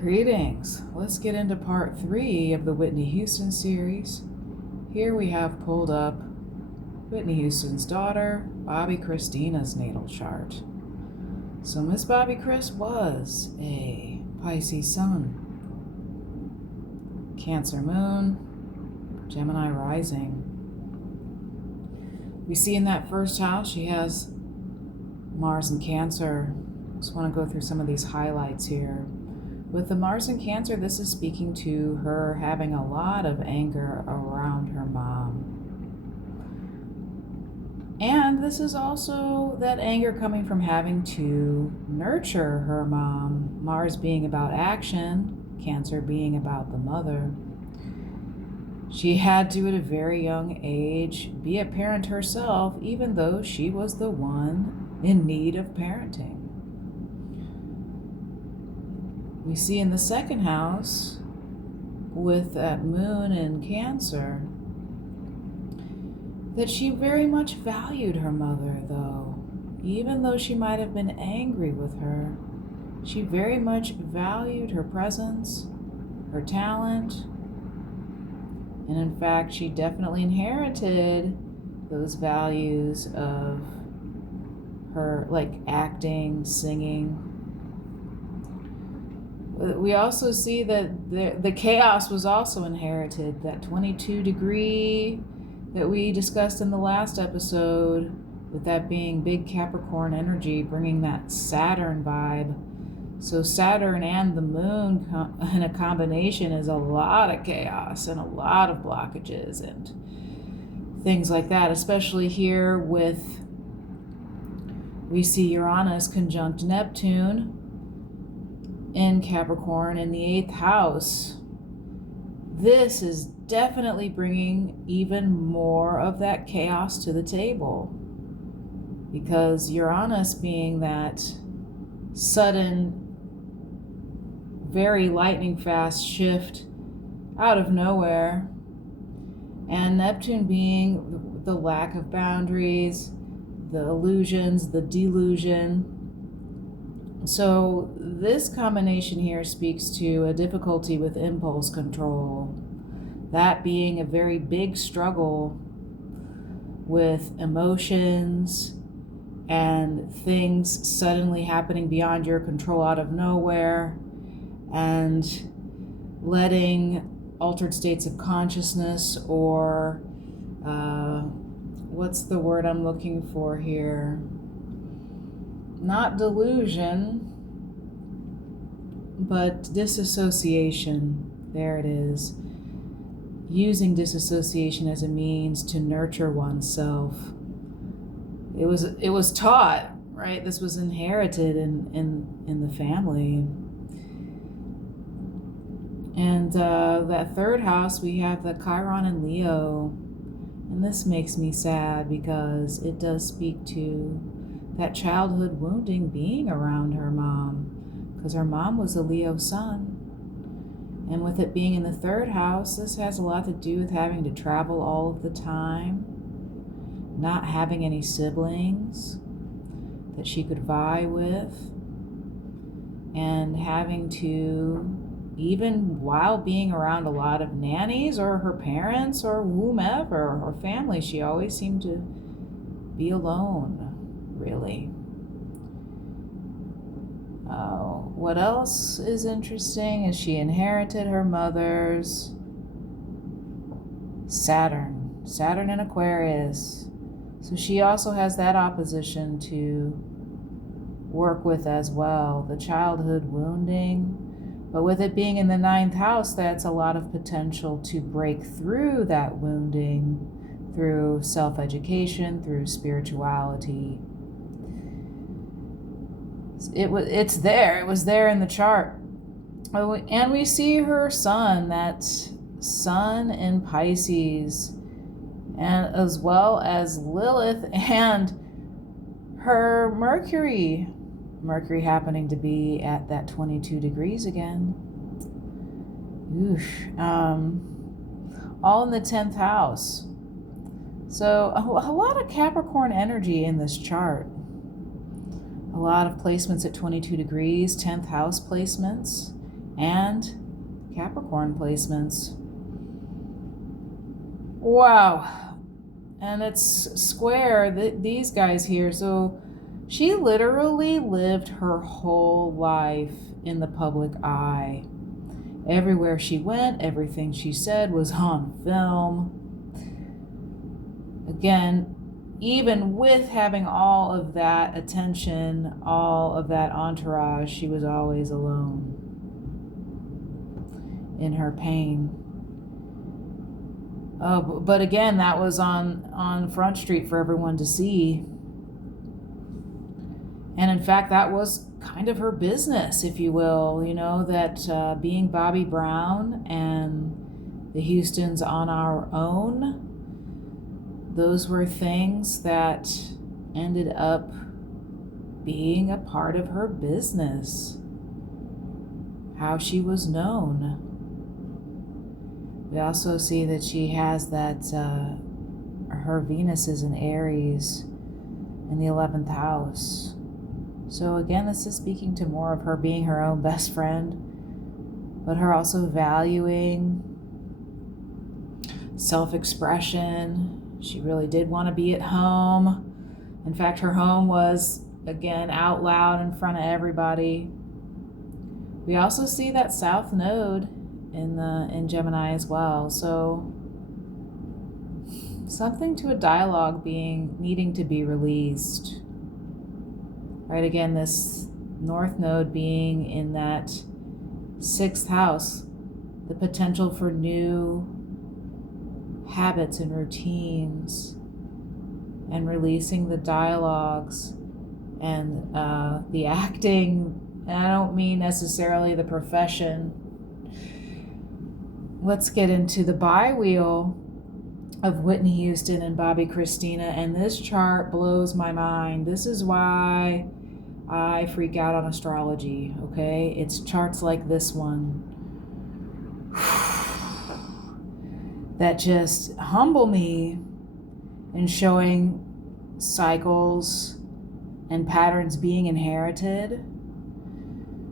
Greetings. Let's get into part 3 of the Whitney Houston series. Here we have pulled up Whitney Houston's daughter, Bobbi Kristina's natal chart. So Miss Bobbi Kris was a Pisces sun, Cancer moon, Gemini rising. We see in that first house she has Mars in Cancer. Just want to go through some of these highlights here. With the Mars in Cancer, this is speaking to her having a lot of anger around her mom. And this is also that anger coming from having to nurture her mom. Mars being about action, Cancer being about the mother. She had to, at a very young age, be a parent herself, even though she was the one in need of parenting. We see in the second house, with that moon in Cancer, that she very much valued her mother, though. Even though she might have been angry with her, she very much valued her presence, her talent, and in fact, she definitely inherited those values of her, like acting, singing. We also see that the chaos was also inherited. That 22 degree that we discussed in the last episode, with that being big Capricorn energy, bringing that Saturn vibe. So Saturn and the moon in a combination is a lot of chaos and a lot of blockages and things like that, especially here with, we see Uranus conjunct Neptune in Capricorn in the 8th house. This is definitely bringing even more of that chaos to the table, because Uranus being that sudden, very lightning fast shift out of nowhere, and Neptune being the lack of boundaries, the illusions, the delusion. So this combination here speaks to a difficulty with impulse control, that being a very big struggle with emotions and things suddenly happening beyond your control out of nowhere, and letting altered states of consciousness, or what's the word I'm looking for here? Not delusion, but disassociation. There it is. Using disassociation as a means to nurture oneself. It was taught, right? This was inherited in the family. And that third house, we have the Chiron and Leo. And this makes me sad because it does speak to that childhood wounding being around her mom, because her mom was a Leo sun. And with it being in the third house, this has a lot to do with having to travel all of the time, not having any siblings that she could vie with, and having to, even while being around a lot of nannies or her parents or whomever, or family, she always seemed to be alone, really. What else is interesting is she inherited her mother's Saturn in Aquarius. So she also has that opposition to work with as well, the childhood wounding. But with it being in the 9th house, that's a lot of potential to break through that wounding through self-education, through spirituality. It's there. It was there in the chart. And we see her sun, that sun in Pisces, and as well as Lilith and her Mercury happening to be at that 22 degrees again. All in the 10th house. So a lot of Capricorn energy in this chart. A lot of placements at 22 degrees, 10th house placements, and Capricorn placements. Wow. And it's square, these guys here. So she literally lived her whole life in the public eye. Everywhere she went, everything she said was on film. Again, even with having all of that attention, all of that entourage, she was always alone in her pain. But again, that was on Front Street for everyone to see. And in fact, that was kind of her business, if you will, that being Bobbi Brown and the Houstons on our own, those were things that ended up being a part of her business, how she was known. We also see that she has that her Venus is in Aries in the 11th house. So again, this is speaking to more of her being her own best friend, but her also valuing self-expression. She really did want to be at home. In fact, her home was, again, out loud in front of everybody. We also see that South Node in Gemini as well. So something to a dialogue needing to be released. Right, again, this North Node being in that 6th house, the potential for new habits and routines, and releasing the dialogues and the acting. And I don't mean necessarily the profession. Let's get into the bi-wheel of Whitney Houston and Bobbi Kristina, and this chart blows my mind. This is why I freak out on astrology, okay? It's charts like this one that just humble me in showing cycles and patterns being inherited.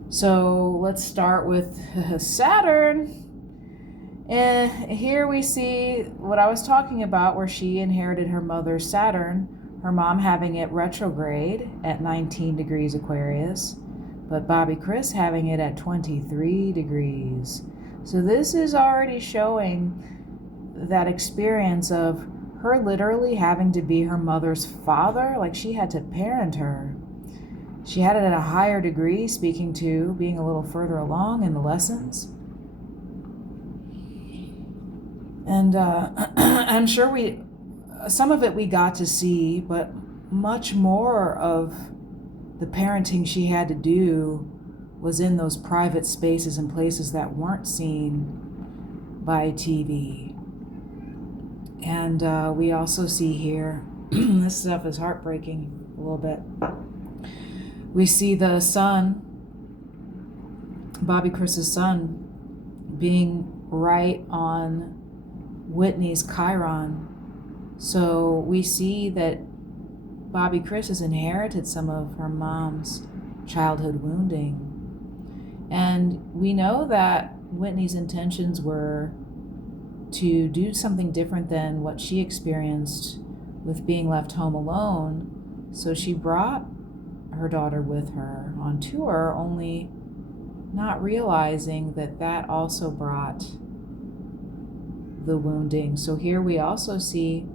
So let's start with Saturn. And here we see what I was talking about, where she inherited her mother's Saturn, her mom having it retrograde at 19 degrees Aquarius, but Bobbi Kris having it at 23 degrees. So this is already showing that experience of her literally having to be her mother's father, like she had to parent her. She had it at a higher degree, speaking to being a little further along in the lessons. And I'm sure some of it we got to see, but much more of the parenting she had to do was in those private spaces and places that weren't seen by TV. And we also see here, this stuff is heartbreaking a little bit. We see the son, Bobbi Kris's son, being right on Whitney's Chiron. So we see that Bobbi Kris has inherited some of her mom's childhood wounding. And we know that Whitney's intentions were to do something different than what she experienced with being left home alone. So she brought her daughter with her on tour, only not realizing that that also brought the wounding. So here we also see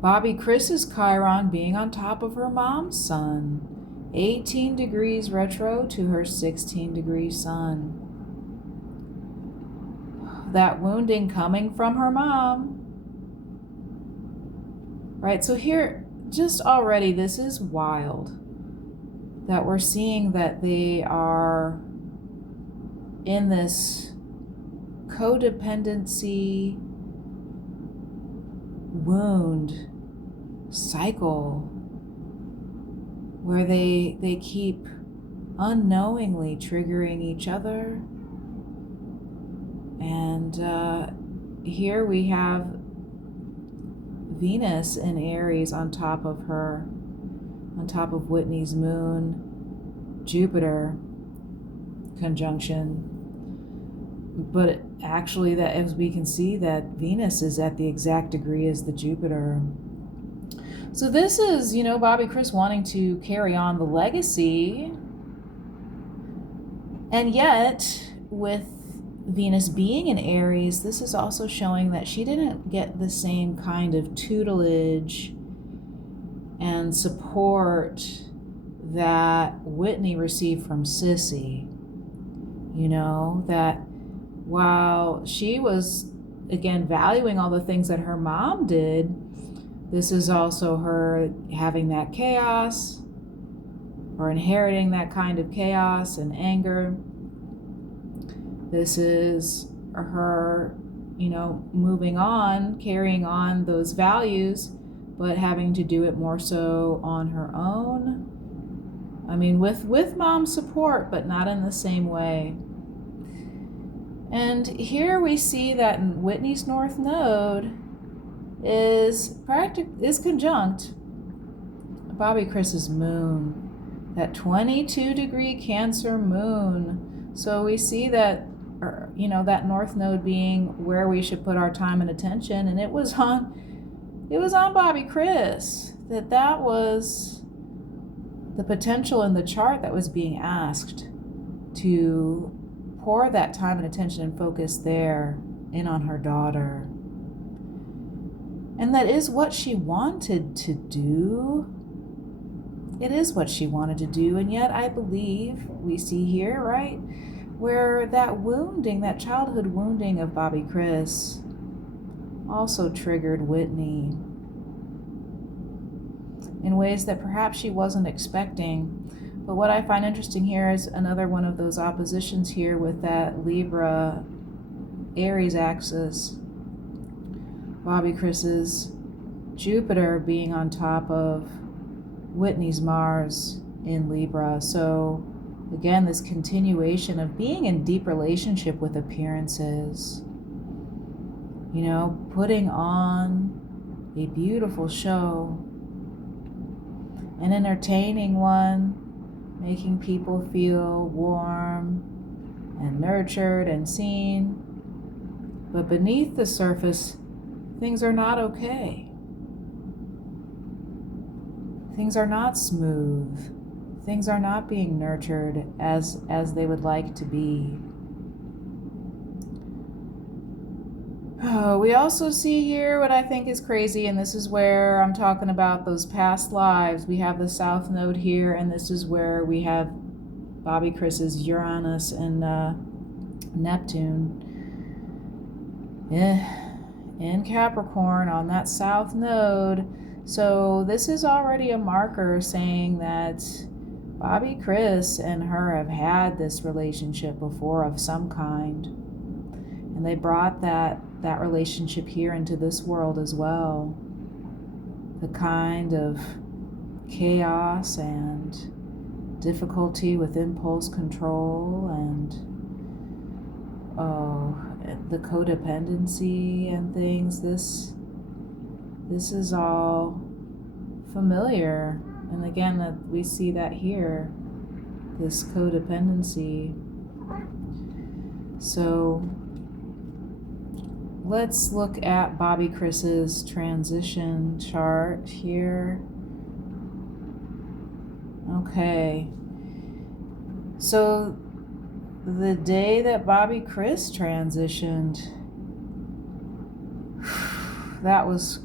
Bobbi Kris's Chiron being on top of her mom's sun, 18 degrees retro to her 16 degree sun. That wounding coming from her mom. Right, so here, just already, this is wild that we're seeing that they are in this codependency wound cycle where they keep unknowingly triggering each other. And here we have Venus in Aries on top of Whitney's moon, Jupiter conjunction. But actually, that as we can see, that Venus is at the exact degree as the Jupiter. So this is, Bobbi Kris wanting to carry on the legacy. And yet, with Venus being in Aries, this is also showing that she didn't get the same kind of tutelage and support that Whitney received from Sissy. That while she was, again, valuing all the things that her mom did, this is also her having that chaos or inheriting that kind of chaos and anger. This is her, moving on, carrying on those values, but having to do it more so on her own. I mean, with mom's support, but not in the same way. And here we see that Whitney's North Node is conjunct Bobbi Kris's moon, that 22-degree Cancer moon. So we see that, that North Node being where we should put our time and attention, and it was on Bobbi Kris. That was the potential in the chart that was being asked to pour that time and attention and focus there in on her daughter. And that is what she wanted to do. It is what she wanted to do. And yet I believe we see here, right, where that wounding, that childhood wounding of Bobbi Kris also triggered Whitney in ways that perhaps she wasn't expecting. But what I find interesting here is another one of those oppositions here with that Libra Aries axis. Bobbi Kris's Jupiter being on top of Whitney's Mars in Libra. So again, this continuation of being in deep relationship with appearances. Putting on a beautiful show, an entertaining one, making people feel warm and nurtured and seen. But beneath the surface, things are not okay. Things are not smooth. Things are not being nurtured as they would like to be. We also see here what I think is crazy, and this is where I'm talking about those past lives. We have the South Node here, and this is where we have Bobbi Kris's Uranus and Neptune in Capricorn on that South Node. So this is already a marker saying that Bobbi Kris and her have had this relationship before of some kind. And they brought that relationship here into this world as well. The kind of chaos and difficulty with impulse control and the codependency and things. This is all familiar. And again, that we see that here, this codependency. So let's look at Bobbi Kris's transition chart here. Okay. So the day that Bobbi Kris transitioned, that was